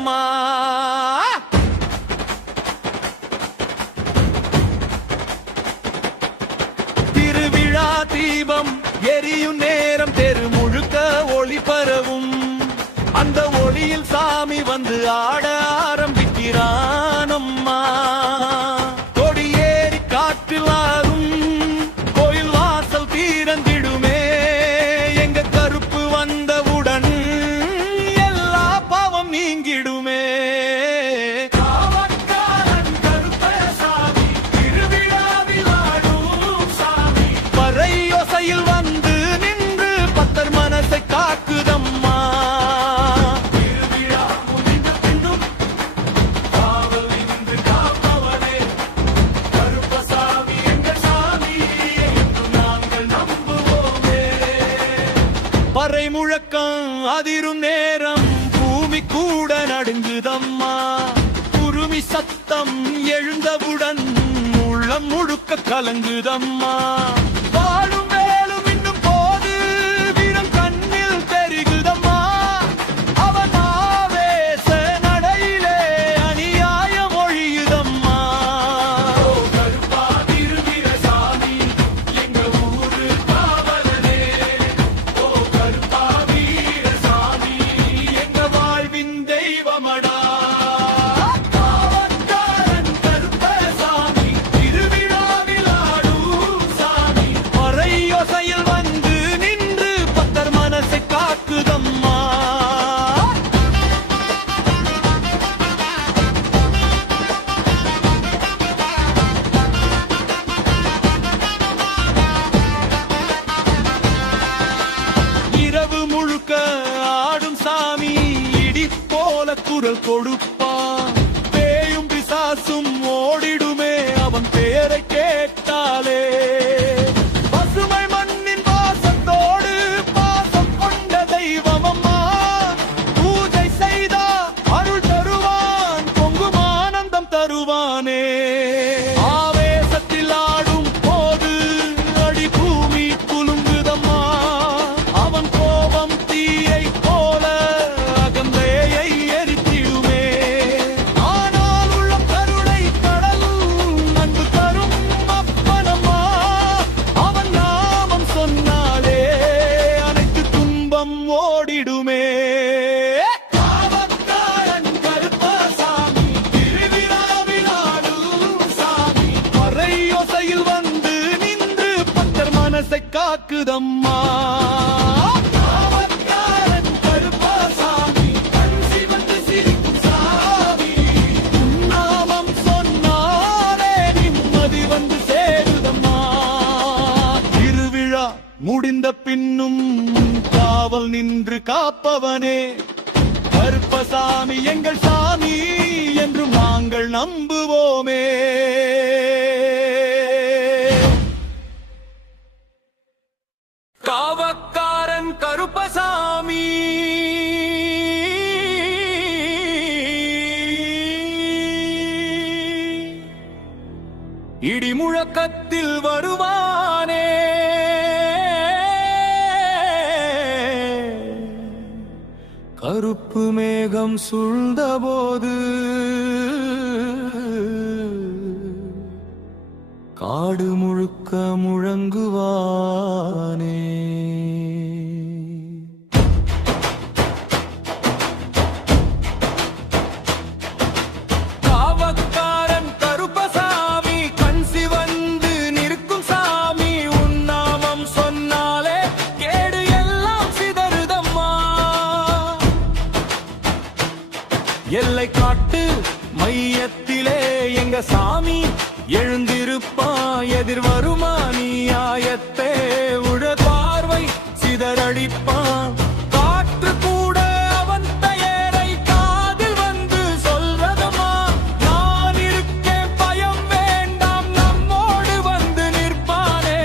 காக்குதம்மா. திருவிழா தீபம் எரியும் நேரம் தெரு முழுக்க ஒளி பரவும். அந்த ஒளியில் சாமி வந்து ஆட ஆரம்பிக்கிறானம்மா. கொடியேறி காற்றில் ஆடும் கோயில் வாசல் தீரந்திடுமே. எங்க கருப்பு வந்தவுடன் எல்லா பாவம் நீங்கிடுமே. பறையோசையில் வந்து நின்று பத்தர் மனசை காக்குதம்மா. பறை முழக்கம் அதிரும் நேரம் பூமி கூட நடுங்குதம்மா. குருமி சத்தம் எழுந்தவுடன் உள்ளம் முழுக்க கலங்குதம்மா. வாழும் வேலும் இன்னும் போது வீரம் கண்ணில் தெரிகுதம்மா. அவன் ஆவேச நடையிலே அநியாயம் ஒழியுதம்மா. கருப்பா திருவிர சாமி எங்க ஊரு காவலனே. ஓ கருப்பா வீர சாமி எங்க வாழ்வின் தெய்வமடா. காவற்காரன் கருப்பசாமி திருவிழாவில் ஆடும் சாமி. பறையோசையில் வந்து நின்று பத்தர் மனசை காக்குதம்மா. இரவு முழுக்க ஆடும் சாமி இடி போல குரல் கொடுப்பான். பேயும் பிசாசும் ஓடிடுமே அவன் பெயரை கேட்டாலே. பசுமை மண்ணின் வாசத்தோடு பாசம் கொண்ட தெய்வமம்மா. பூஜை செய்தா அருள் தருவான் பொங்கும் ஆனந்தம் தருவானே. ஆவேசத்தில் ஆடும் போது அடி பூமி குலுங்குதம்மா. அவன் கோபம் தீயை போல அகந்தையை எரித்திடுமே. ஆனால் உள்ள கருணை கடல் அன்பு தரும் அப்பனம்மா. அவன் நாமம் சொன்னாலே அனைத்து துன்பம் ஓடிடுமே. காவற்காரன் கருப்பசாமி திருவிழாவில் ஆடும் சாமி. பறையோசையில் வந்து நின்று பத்தர் மனசை காக்குதம்மா. காவற்காரன் கருப்பசாமி கண் சிவந்து சிரிக்கும் சாமி. நாமம் சொன்னாலே நிம்மதி வந்து சேருதம்மா. திருவிழா முடிந்த பின்னும் காவல் நின்று காப்பவனே. கருப்பசாமி எங்கள் சாமி என்று நாங்கள் நம்புவோமே. காவக்காரன் கருப்பசாமி இடி முழக்கத்தில் வருவானே. கருப்பு மேகம் சூழ்ந்தபோது காடு முழுக்க முழங்குவானே. காவக்காரன் கருப்பசாமி கண் சிவந்து நிற்கும் சாமி. உன்னாமம் சொன்னாலே கேடு எல்லாம் சிதறுதம்மா. எல்லை காட்டு மையத்திலே எங்க சாமி எழுந்திருப்பான். எதிர் வருமா நியாயத்தே உழ பார்வை சிதறடிப்பான். காற்று கூட அவன் பெயரை காதில் வந்து சொல்றதம்மா. நான் இருக்கேன் பயம் வேண்டாம் நம்மோடு வந்து நிற்பானே.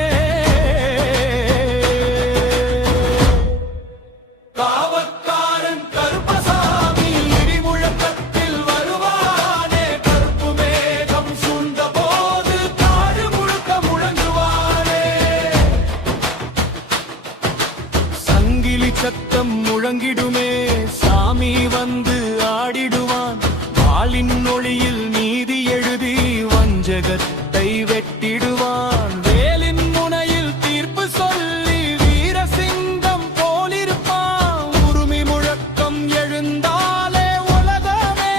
காவற்காரன் கருப்பசாமி இடி முழக்கத்தில் வருவானே. கருப்பு மேகம் சூழ்ந்த போது காடு முழுக்க முழங்குவானே. சங்கிலி துள்ளி சத்தம் முழங்கிடுமே, சாமி வந்து ஆடிடுவான். வாளின் ஒளியில் நீதி எழுதி வஞ்சகத்தை வெட்டிடுவான். வேலின் முனையில் தீர்ப்பு சொல்லி வீரசிங்கம் போலிருப்பான். உருமி முழக்கம் எழுந்தாலே உலகமே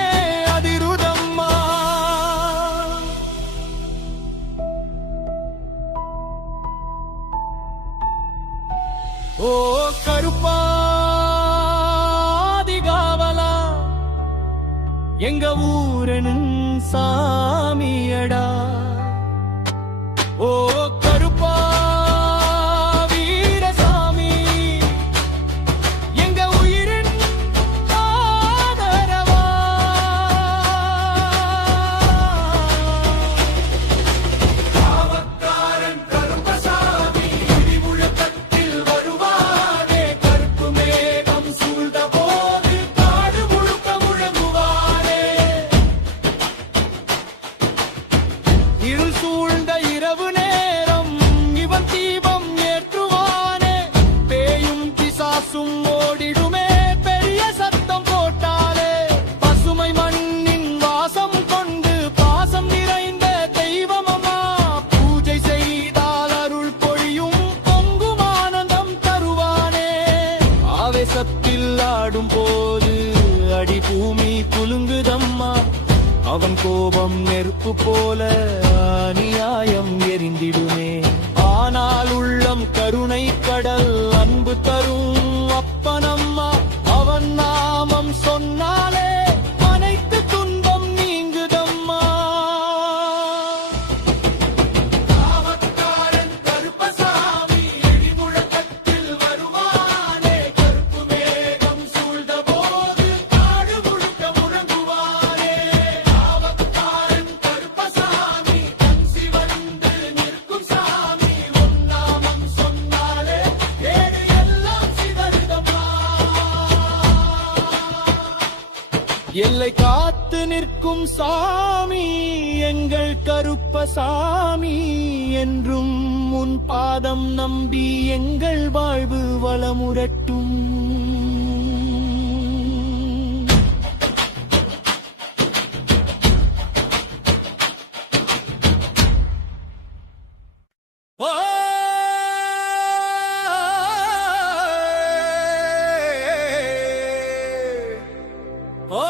அதிருதம்மா. ஓ கருப்பாதிகாவலா, எங்க ஊரனும் சாமியடா. ஓ கருப்பா வீரசாமி, எங்க உயிரின் ஆதரவா. காவக்காரன் கருப்பசாமி இடி முழக்கத்தில் வருவானே. கருப்பு மேகம் சூழ்ந்த போது காடு முழுக்க முழங்குவானே. இருள் சூழ்ந்த இரவு நேரம் இவன் தீபம் ஏற்றுவானே. பேயும் பிசாசும் ஓடிடுமே பெரிய சத்தம் போட்டாலே. பசுமை மண்ணின் வாசம் கொண்டு பாசம் நிறைந்த தெய்வமம்மா. பூஜை செய்தால் அருள் பொழியும் பொங்கும் ஆனந்தம் தருவானே. ஆவேசத்தில் ஆடும் போது அடி பூமி குலுங்குதம்மா. அவன் கோபம் நெருப்பு போல அநியாயம் எரிந்திடுமே. ஆனால் உள்ளம் கருணை கடல் அன்பு தரும் அப்பனம்மா. அவன் நாமம் சொன்னாலே அனைத்து துன்பம் நீங்குதம்மா. காவக்காரன் கருப்பசாமி இடி முழக்கத்தில் வருவானே. கருப்பு மேகம் சூழ்ந்த போது காடு முழுக்க முழங்குவானே. காவக்காரன் கருப்பசாமி கண் சிவந்து நிற்கும் சாமி. உன் நாமம் சொன்னாலே ஏடு எல்லாம் சிதறுதம்மா. எல்லை காத்து நிற்கும் சாமி எங்கள் கருப்பசாமி. என்றும் உன் பாதம் நம்பி எங்கள் வாழ்வு வளமுரட்டும். ஓ ஓ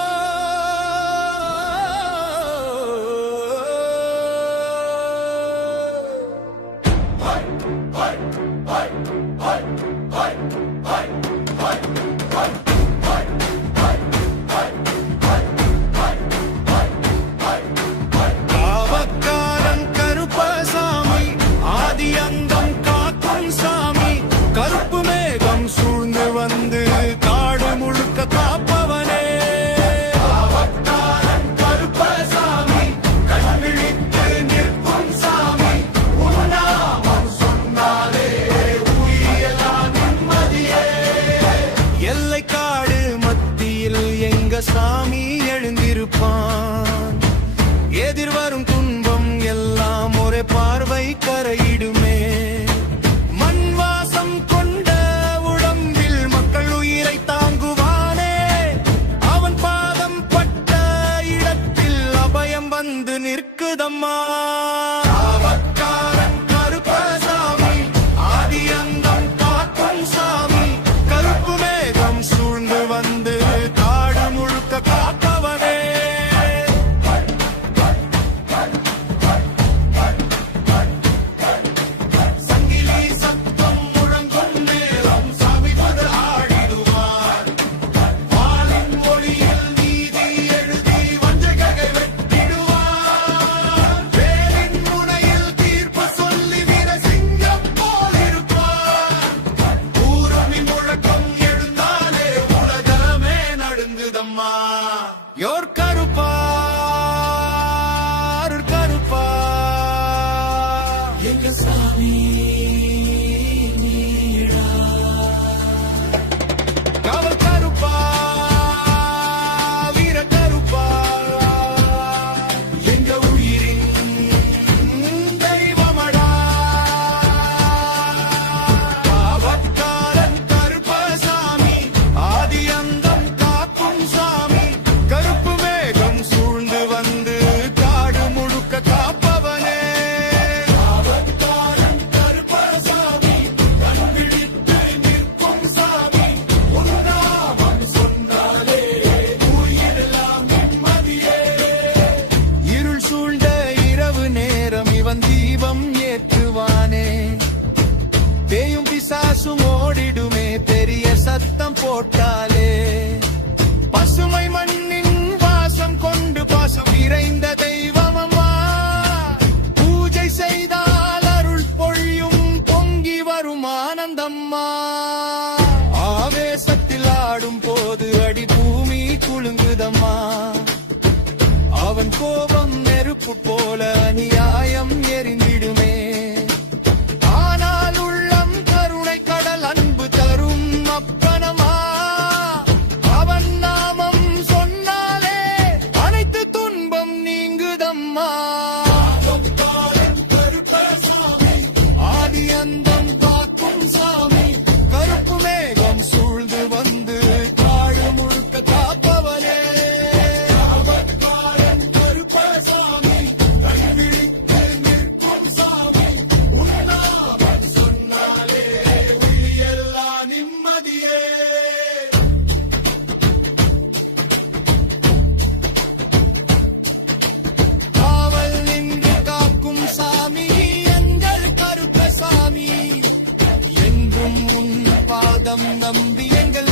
Hey! போட்டாலே பசுமை மண்ணின் வாசம் கொண்டு பாசம் இறைந்த தெய்வமம்மா பூஜை செய்தால் அருள் பொழியும் பொங்கி வரும் ஆனந்தம்மா ஆவேசத்தில் ஆடும் போது அடி பூமி குலுங்குதம்மா அவன் கோபம் நெருப்பு போல அநியாயம் எரிந்திடுமே ஆனால் உள்ளம் கருணை கடல் அன்பு தரும் அப்பனமா அவன் நாமம் சொன்னாலே அனைத்து துன்பம் நீங்குதம்மா ஆதி அந்தம் காக்கும் சாமி கருப்பு மேகம் சூழ்ந்து வந்து காடு முழுக்க காப்பவனே காவல் நின்று காக்கும் சாமி எங்கள் கருப்பசாமி என்றும் உன் பாதம் நம்பி எங்கள்